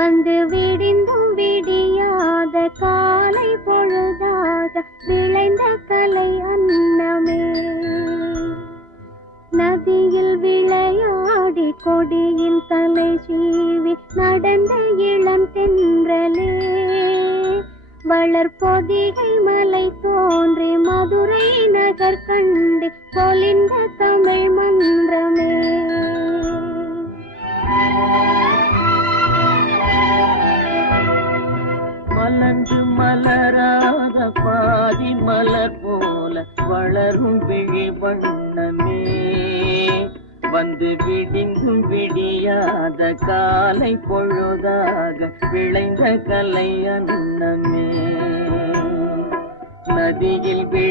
வந்து விடிந்தும் விடியாத காலை பொழுதாக விளைந்த கலை அன்னமே. நதியில் விளையாடி கொடியின் தலை சீவி நடந்த இளம் தென்றலே. வளர்பொதிகை மலை தோன்றி மதுரை நகர் கண்டு பொலிந்த தமிழ் மன்றமே. மலர்ந்து மலராத பாதி மலர் போல வளரும் விழி வண்ணமே. வந்து விடிந்தும் விடியாத காலை பொழுதாக விளைந்த கலை அன்னமே. நதியில்